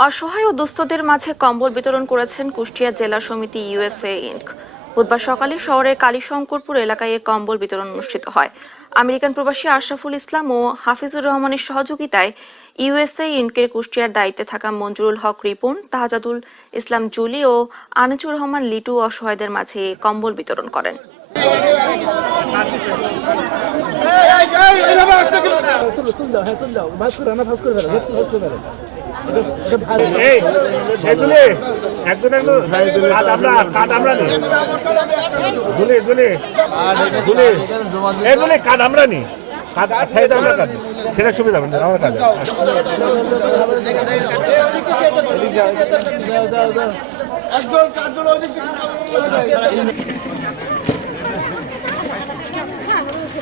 অসহায় ও দুস্থদের মাঝে কম্বল বিতরণ করেছেন কুষ্টিয়া জেলা সমিতি ইউএসএ ইনক। বুধবার সকালে শহরের কালীশঙ্করপুর এলাকায় কম্বল বিতরণ অনুষ্ঠিত হয়। আমেরিকান প্রবাসী আশরাফুল ইসলাম ও হাফিজুর রহমানের সহযোগিতায় ইউএসএ ইনকের কুষ্টিয়ার দায়িত্বে থাকা মঞ্জুরুল হক রিপন, তাহাজাদুল ইসলাম জুলি ও আনিচুর রহমান লিটু অসহায়দের মাঝে কম্বল বিতরণ করেন। তুল দাও হ্যাঁ তুল দাও। ভাস করে না ভাস করে ফেলো ভাস করে ফেলো। কাঠ আমরা কাঠ আমরা নি। কাঠ আমরা নি। কাঠ ছেড়ে আমরা কাজ সেটা সুবিধা হবে না আমার দাও এই তো হয়েছে কমপ্লিট